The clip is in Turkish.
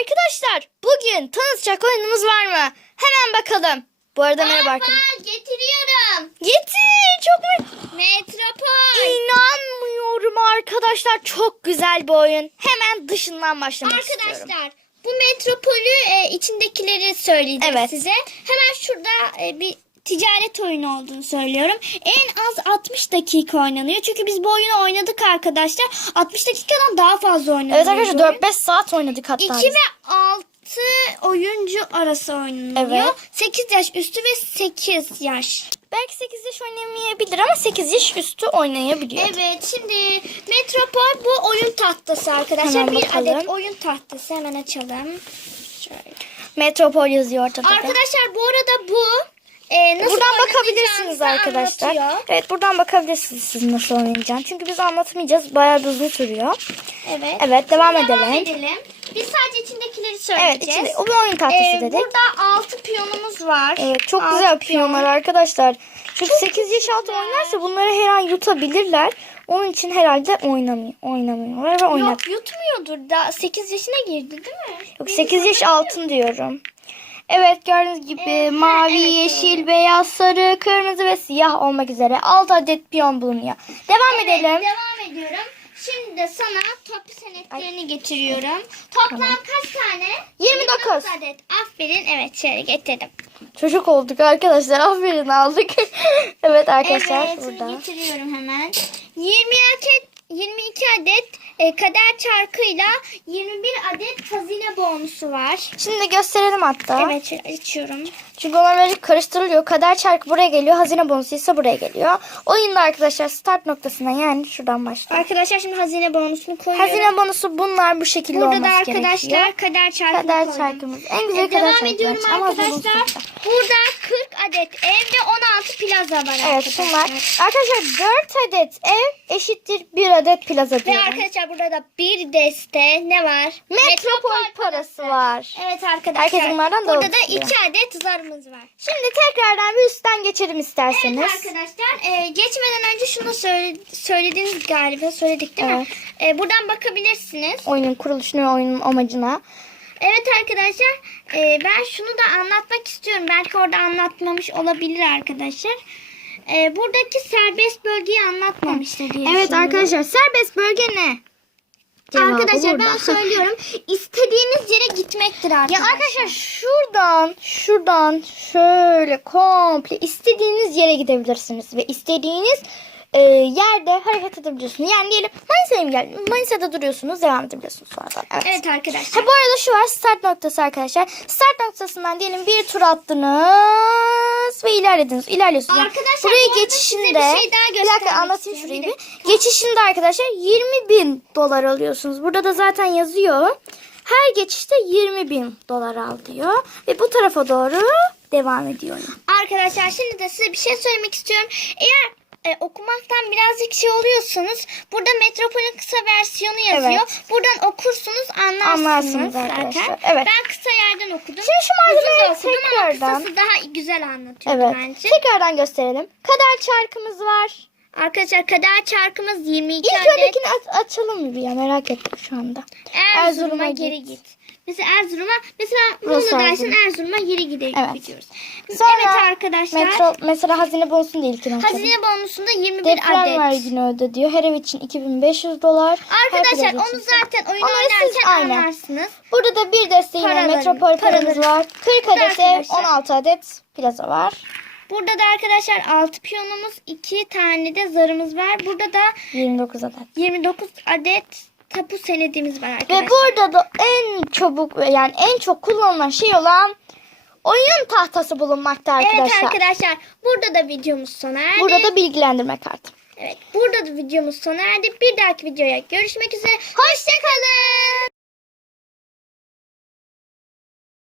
arkadaşlar. Bugün tanıtacak oyunumuz var mı? Hemen bakalım. Bu arada merhaba arkadaşlar. getiriyorum. Getir çok mu? Metropol. İnanmıyorum arkadaşlar. Çok güzel bir oyun. Hemen dışından başlamak istiyorum. Arkadaşlar bu metropolü e, içindekileri söyleyeceğim Evet. size. Hemen şurada e, bir ticaret oyunu olduğunu söylüyorum. En az 60 dakika oynanıyor. Çünkü biz bu oyunu oynadık arkadaşlar. 60 dakikadan daha fazla oynanıyor. Evet arkadaşlar oyun. 4-5 saat oynadık hatta. 2 biz. ve 6 oyuncu arası oynanıyor. Evet. 8 yaş üstü ve 8 yaş. Belki 8 yaş oynayamayabilir ama 8 yaş üstü oynayabiliyor. Evet şimdi Metropol bu oyun tahtası arkadaşlar. Hemen bir bakalım. adet oyun tahtası hemen açalım. Şöyle. Metropol yazıyor ortada. da. Arkadaşlar bu arada bu e, nasıl buradan bakabilirsiniz arkadaşlar. anlatıyor. Evet buradan bakabilirsiniz siz nasıl oynayacağını. Çünkü biz anlatmayacağız. Bayağı da uzun sürüyor. Evet. Evet devam Devam edelim. edelim. Biz sadece içindekileri Evet söyleyeceğiz. içinde o bir oyun tahtası Ee, dedik. burada 6 piyonumuz var. Evet çok Altı güzel piyon. piyonlar arkadaşlar. Çünkü 8 yaş altı oynarsa bunları her an yutabilirler. Onun için herhalde oynamıyor, oynamıyorlar ve oynat. Yok yutmuyordur. Daha 8 yaşına girdi değil mi? Yok 8 yaş altın diyorum. Evet gördüğünüz gibi mavi, yeşil, beyaz, sarı, kırmızı ve siyah olmak üzere 6 adet piyon bulunuyor. Devam Evet, edelim. devam ediyorum. Şimdi de sana topu senetlerini getiriyorum. Toplam kaç tane? 29. adet. Aferin. Evet şöyle getirdim. Çocuk olduk arkadaşlar. Aferin aldık. evet arkadaşlar evet burada. getiriyorum hemen. 20 adet 22 adet e, kader çarkıyla 21 adet hazine bonusu var. Şimdi gösterelim hatta. Evet açıyorum. Çünkü onlar böyle karıştırılıyor. Kader çarkı buraya geliyor. Hazine bonusu ise buraya geliyor. Oyunda arkadaşlar start noktasına yani şuradan başlıyor. Arkadaşlar şimdi hazine bonusunu koyuyorum. Hazine bonusu bunlar bu şekilde Burada da olması arkadaşlar gerekiyor. kader çarkını Kader koydum. çarkımız. En güzel E, kader devam çarkı ediyorum hazine bonusu arkadaşlar. Burada 40 adet ev ve 16 plaza var Evet arkadaşlar. bunlar. Arkadaşlar 4 adet ev eşittir 1 adet plaza Ve diyorum. arkadaşlar burada da bir deste ne var? Metropol parası var. Evet arkadaşlar. Herkes bunlardan da Burada da. 2 adet zarımız var. Şimdi tekrardan bir üstten geçelim Evet isterseniz. arkadaşlar e, geçmeden önce şunu söyle, söylediniz galiba söyledik değil mi? E, buradan bakabilirsiniz. Oyunun kuruluşuna ve oyunun amacına. Evet arkadaşlar e, ben şunu da anlatmak istiyorum. Belki orada anlatmamış olabilir arkadaşlar. E, buradaki serbest bölgeyi anlatmamıştır diye Evet arkadaşlar serbest bölge ne? Cevabı Arkadaşlar ben söylüyorum. İstediğiniz yere gitmektir Ya arkadaşlar. arkadaşlar şuradan şuradan şöyle komple istediğiniz yere gidebilirsiniz ve istediğiniz e, yerde hareket edebiliyorsunuz. Yani diyelim Manisa'ya mı geldiniz? Manisa'da duruyorsunuz devam edebiliyorsunuz sonradan. Evet. Evet arkadaşlar. Ha bu arada şu var start noktası arkadaşlar. Start noktasından diyelim bir tur attınız ve ilerlediniz. İlerliyorsunuz. Arkadaşlar, buraya geçişinde bir şey daha bir dakika anlatayım şurayı Bir bir. Geçişinde arkadaşlar 20 bin dolar alıyorsunuz. Burada da zaten yazıyor. Her geçişte 20 bin dolar al diyor. Ve bu tarafa doğru devam ediyor. Arkadaşlar şimdi de size bir şey söylemek istiyorum. Eğer e, okumaktan birazcık şey oluyorsunuz. Burada Metropol'ün kısa versiyonu yazıyor. Evet. Buradan okursunuz anlarsınız, Anlarsınız zaten. Evet. Ben kısa yerden okudum. Şimdi şu malzemeyi ama tekrardan- kısası daha güzel anlatıyor Evet. bence. Tekrardan gösterelim. Kader çarkımız var. Arkadaşlar kader çarkımız 22 İlk adet. öndekini aç- açalım mı bir ya merak ettim şu anda. Erzurum'a Erzurum'a geri git. git. Mesela Erzurum'a mesela Muğla dersin Erzurum. Erzurum'a geri gidelim Evet. gidiyoruz. Sonra evet arkadaşlar. Metro, mesela hazine bonusunu da ilkini açalım. Hazine bonusunda 21 Deprem adet. vergini öde diyor. Her ev için 2500 dolar. Arkadaşlar onu zaten oyun siz oynarken aynen. anlarsınız. Burada da bir deste yine metropol paramız var. 40 Burada adet ev, arkadaşlar. 16 adet plaza var. Burada da arkadaşlar 6 piyonumuz, 2 tane de zarımız var. Burada da 29 adet. 29 adet tapu senedimiz var arkadaşlar. Ve burada da en çabuk yani en çok kullanılan şey olan oyun tahtası bulunmakta Evet arkadaşlar. arkadaşlar burada da videomuz sona erdi. Burada da bilgilendirme kartı. Evet burada da videomuz sona erdi. Bir dahaki videoya görüşmek üzere. Hoşçakalın.